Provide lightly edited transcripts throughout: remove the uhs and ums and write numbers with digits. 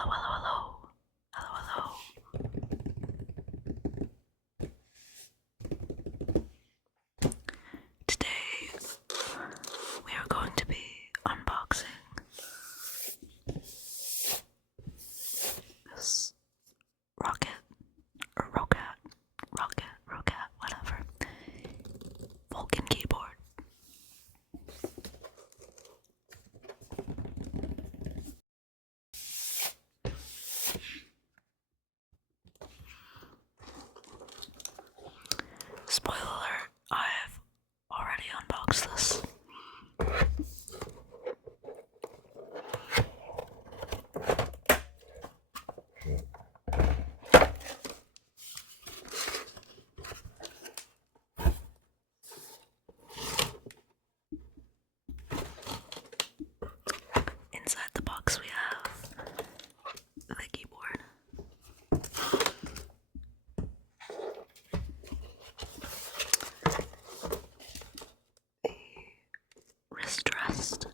Hello, hello, hello. Hello, hello. Today we are going to be unboxing this Roccat, whatever, Vulcan keyboard. Spoiler alert, I've already unboxed this. Inside the box we have the keyboard, the wrist rest,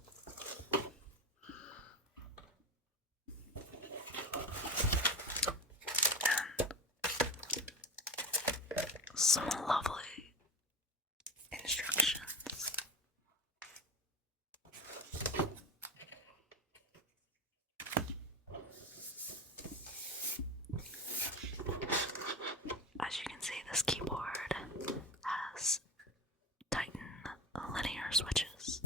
and some lovely instructions. As you can see, this keyboard has Titan linear switches.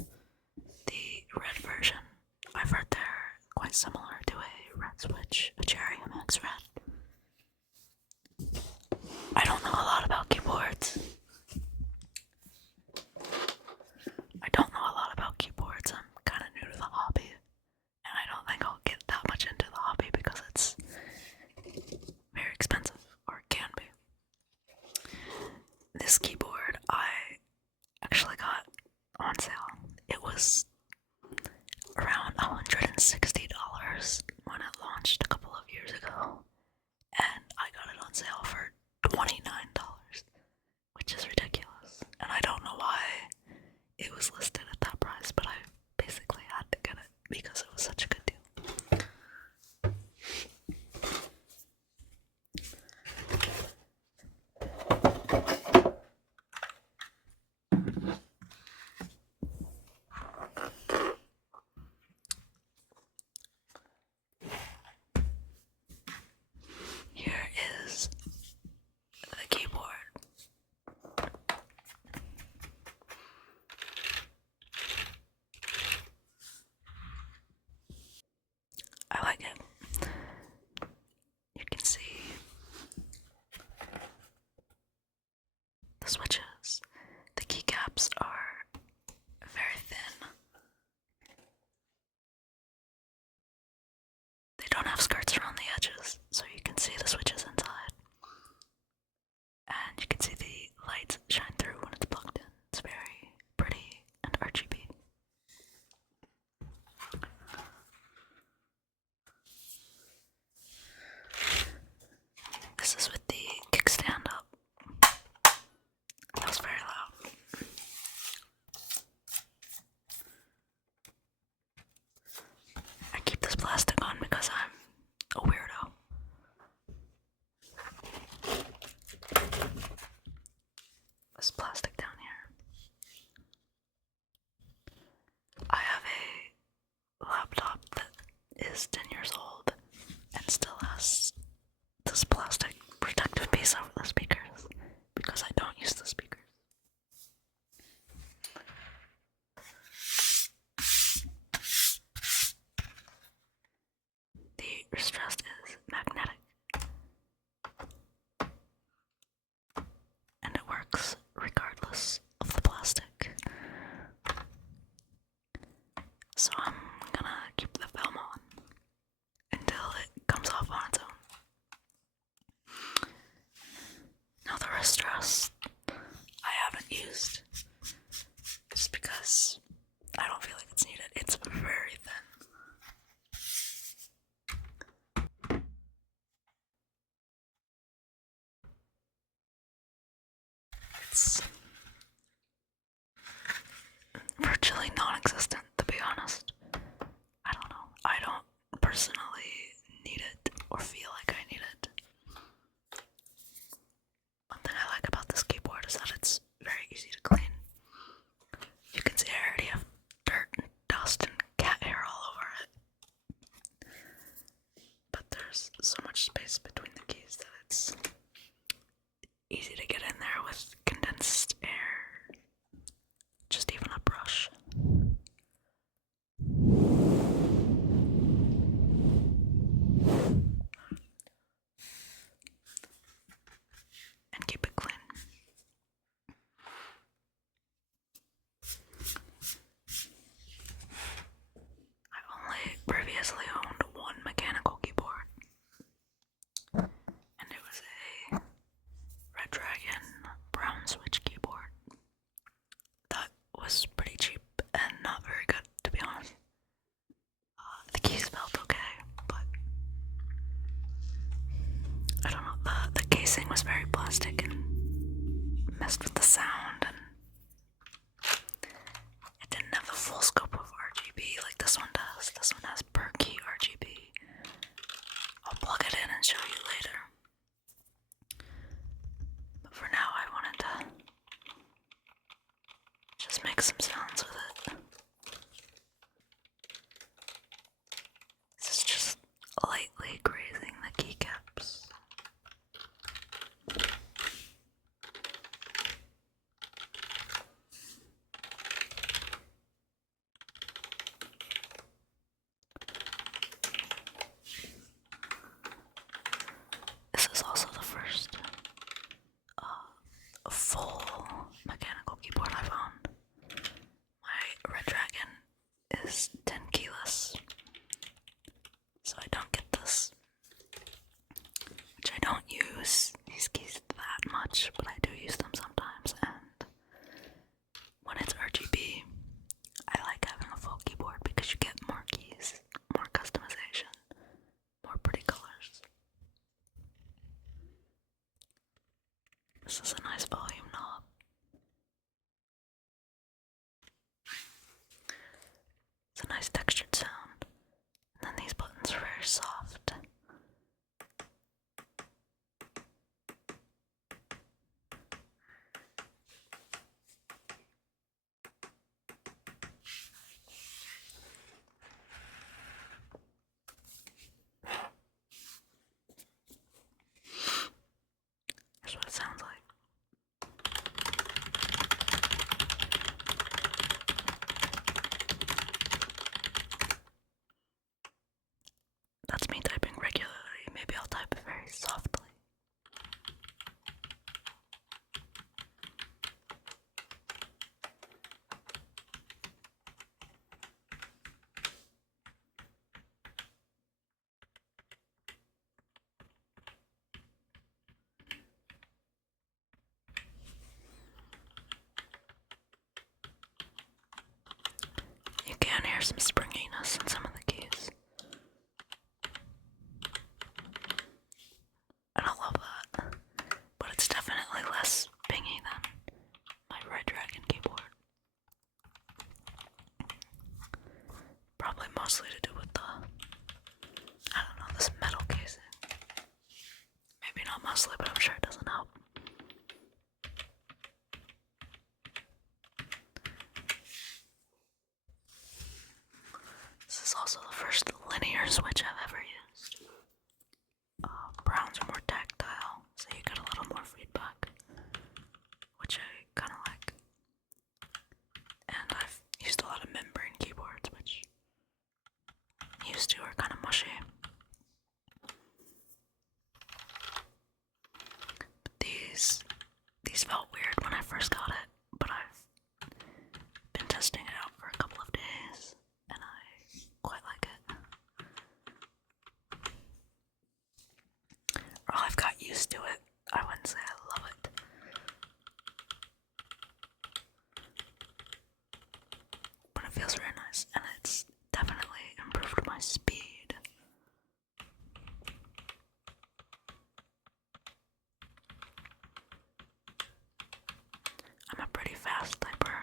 The red version, I've heard they're quite similar to a red switch, a Cherry MX Red. I don't know a lot about keyboards. I'm kind of new to the hobby, and I don't think I'll get that much into the hobby because it's very expensive, or it can be. This keyboard I actually got on sale. It was around $160 when it launched a couple of years ago, and I got it on sale for $29, which is ridiculous. And I don't know why it was listed at that price, but I basically had to get it because it was such a good deal. Here is the keyboard. I like it. You can see the switches. The keycaps are very thin. They don't have skirts around the edges, so you can see the switches inside. And you can see the lights shine through when it's plugged in. It's very pretty and RGB. This is with the kickstand up. That was very loud. I keep this plastic on because I'm a weirdo. This plastic down here. I have a laptop that is 10 years old and still has this plastic protective piece over the speakers because I don't use the speakers. The wrist rest is magnetic, and it works regardless of the plastic. So I'm gonna keep the film on there's so much space between the keys that it's easy to get in there with condensed air. Just even a brush. And keep it clean. I only previously owned one mechanical keyboard, and it was a Red Dragon brown switch keyboard that was pretty cheap and not very good, to be honest. The keys felt okay, but I don't know, the casing was very plastic and messed with the sound, and it didn't have the full scope of RGB like this one does. This one has per key RGB. I'll plug it in and show you later. But for now, I wanted to just make some sounds with it. This is just lightly grazing the keycaps. This is also the first full mechanical keyboard I've owned. My Red Dragon is 10 keyless, so I don't get this, which I don't use these keys that much, but I do use them sometimes, and when it's RGB, I like having a full keyboard because you get more keys, more customization, more pretty colors. This is a nice volume knob. It's a nice textured sound. And then these buttons are very soft. Here's what it sounds like. That's me typing regularly. Maybe I'll type very softly. You can hear some springiness in some of the keys. I don't love that, but it's definitely less bingy than my Red Dragon keyboard. Probably mostly to do with the, I don't know, this metal casing. Maybe not mostly, but I'm sure it doesn't help. This is also the first linear switch I've ever used. Browns are more tactile, so you get a little more feedback, which I kind of like. And I've used a lot of membrane keyboards, which used to are kind of mushy. But these felt weird when I first got it, but I've been testing it out for a couple of days, and I quite like it. Or I've got used to it. I wouldn't say I love it. But it feels very nice, and it's definitely improved my speed. I'm a pretty fast typer.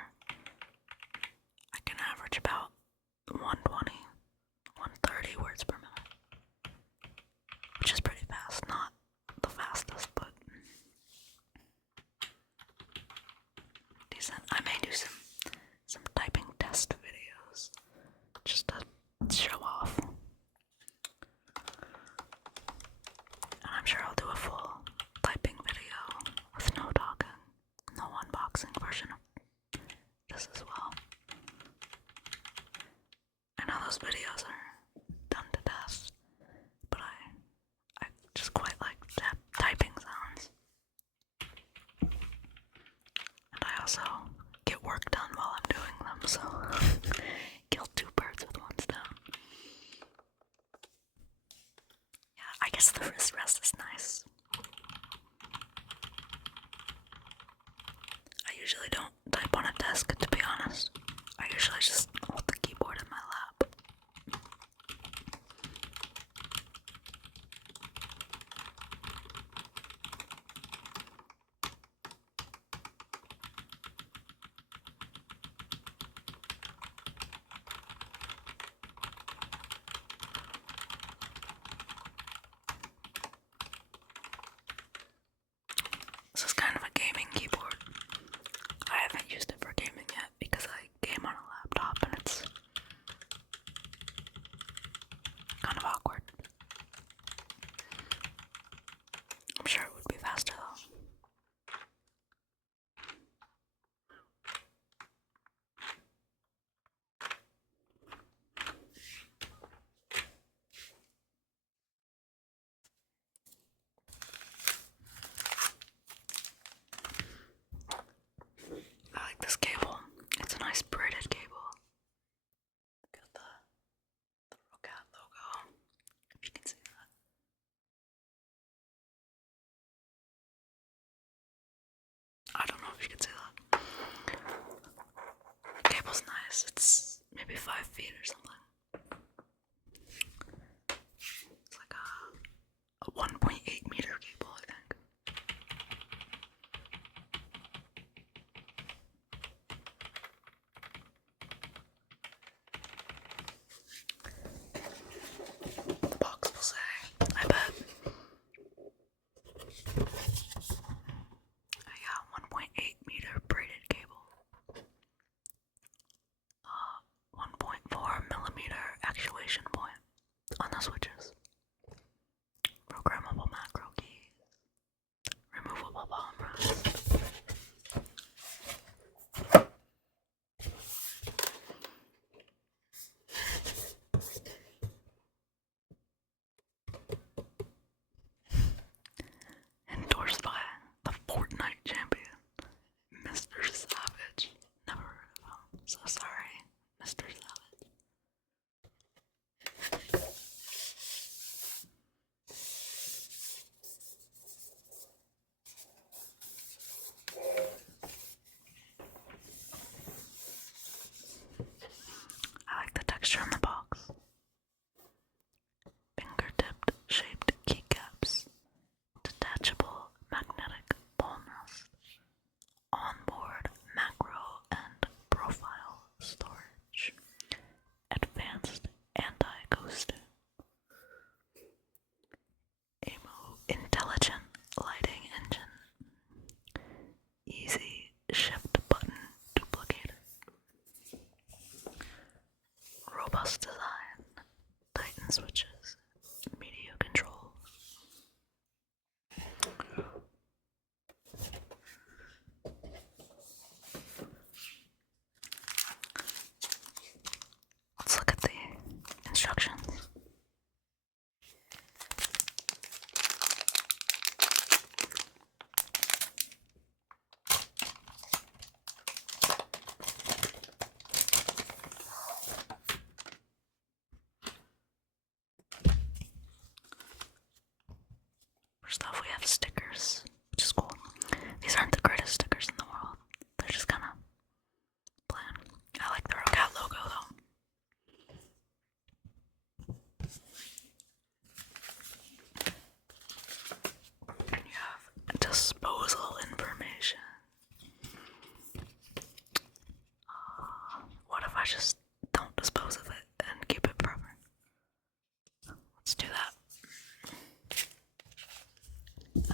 I can average about 120, 130 words per minute, which is pretty fast. Not the fastest, but those videos are done to death, but I just quite like typing sounds. And I also get work done while I'm doing them, so kill two birds with one stone. Yeah, I guess the wrist rest is nice. I usually don't type on a desk, to be honest. I usually just hold the keyboard in my lap. This is kind of a gaming keyboard. I haven't used it for gaming yet because I game on a laptop and it's kind of awkward. I'm sure it would be faster though. I like this cable. It's a nice braided cable. Got the Roccat logo, if you can see that. I don't know if you can see that. The cable's nice. It's maybe 5 feet or something. It's like a 1.8 meter cable, I think. The box will say, I bet. Yeah, 1.8 meter braided cable. 1.4 millimeter actuation point on the switches. Programmable macro keys. Removable palm rest. Endorsed by the Fortnite champion, Mr. Savage. Never heard of him. So sorry, Mr. Savage. I like the texture in the box. Finger-tipped shaped keycaps. Detachable magnetic palm rest. Onboard macro and profile storage. Advanced anti-ghosting. Intelligent lighting engine. Easy shift button duplicator. Robust design. Tighten switches. Media control. Let's look at the instructions. First off, we have stickers, which is cool. These aren't the greatest stickers in the world. They're just kind of bland. I like the Roccat logo though. And you have disposal information. What if I just don't dispose of it and keep it forever? Let's do that. And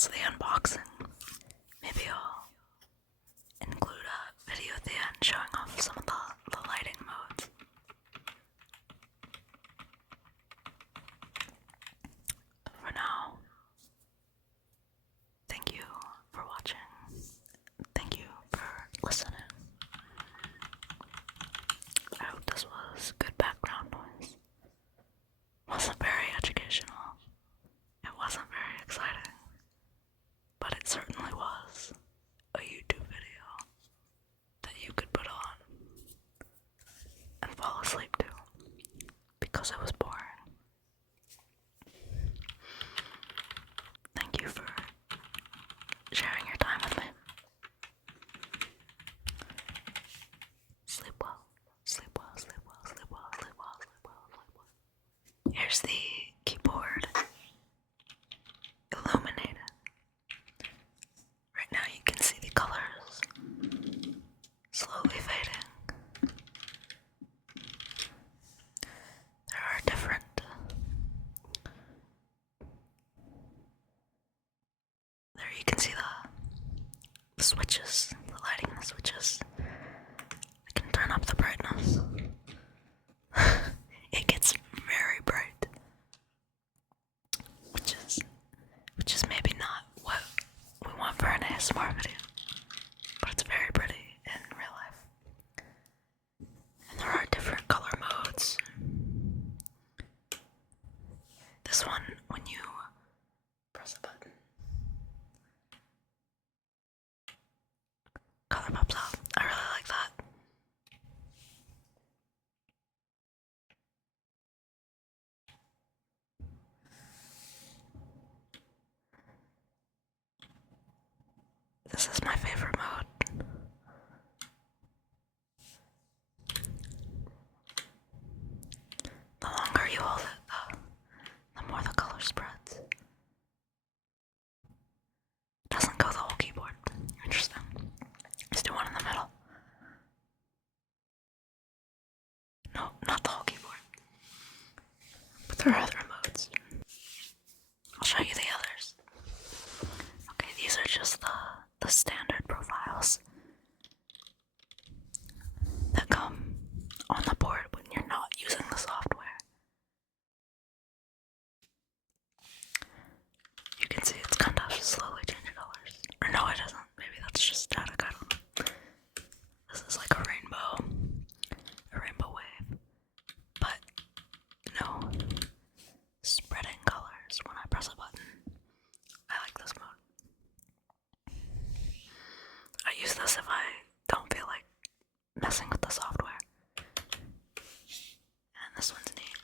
that's the unboxing. Maybe I'll include a video at the end showing off some of the lighting modes. For now, thank you for watching. Thank you for listening. I hope this was good background noise. Wasn't very educational. It wasn't very exciting. But it certainly was a YouTube video that you could put on and fall asleep to because it was boring. Thank you for sharing your time with me. Sleep well, sleep well, sleep well, sleep well, sleep well, sleep well, sleep well. Here's the keyboard illuminated. Right now you can see the colors slowly fading. There are different there you can see the switches, the lighting of the switches. I can turn up the brightness. It gets very bright, which is maybe not what we want for an ASMR video, but it's very pretty in real life. And there are different color modes. This one, when you press a button, color pops out. I really like that. This is my favorite mode. The longer you hold it, the more the color spreads. It doesn't go the whole keyboard. Interesting. Let's do one in the middle. No, not the whole keyboard. But there are other modes. I'll show you the others. Okay, these are just the standard profiles that come on the board when you're not using the software. You can see it's kind of slowly changing colors. Or no, it doesn't. Maybe that's just static, I don't know. This is like a rainbow wave. But no spreading colors when I press a button. I like this mode. I use this if I don't feel like messing with the software. And this one's neat.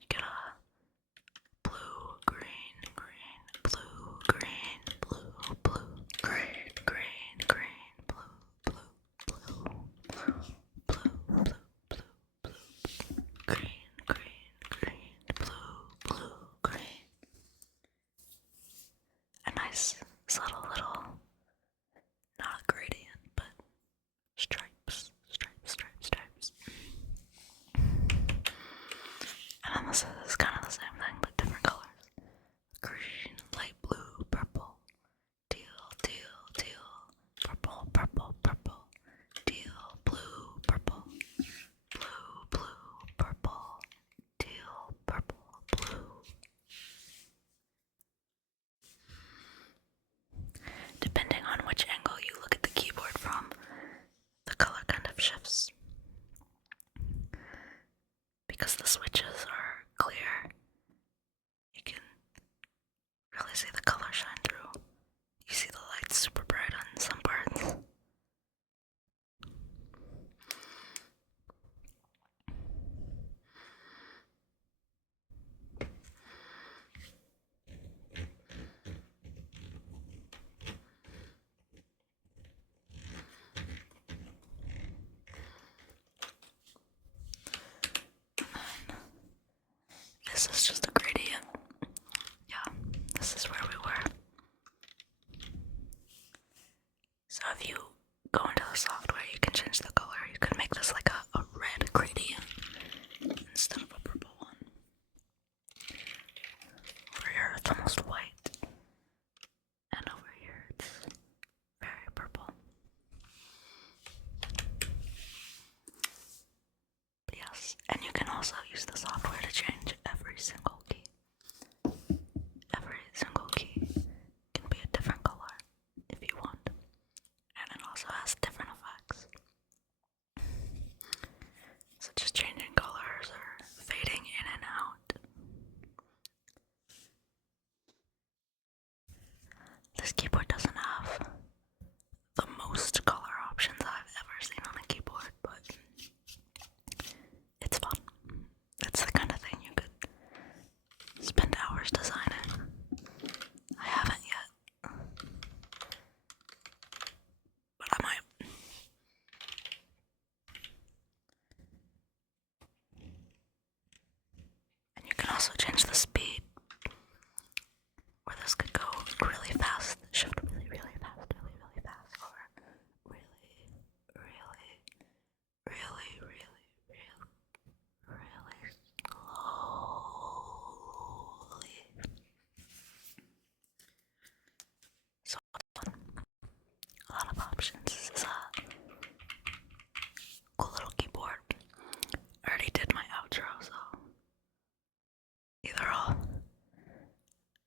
You get a blue, green, green, blue, green, blue, blue, green, green, green, blue, blue, blue, blue, blue, blue, blue, blue, green, green, green, blue, blue, green. A nice subtle little, not a gradient, but stripes, stripes, stripes, stripes. And then this is kind of the same thing, but different colors. Green, light blue, purple, teal, teal, teal, purple, purple, purple, teal, blue, purple, blue, blue, purple, teal, purple, blue. Depending on which angle you look at the keyboard from, the color kind of shifts. Because the switches are clear, you can really see the color shine through. You see the lights super bright on some parts. This is just a gradient. Yeah, this is where we were. So if you go into the software, you can change the color. You can make this like a red gradient instead of a purple one. Over here, it's almost white. change the speed, or this could go really fast, shift really, really fast, really fast, or really, really, really, really, really slowly. So a lot of options. This is a cool little keyboard. I already did my outro, so either I'll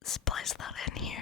splice that in here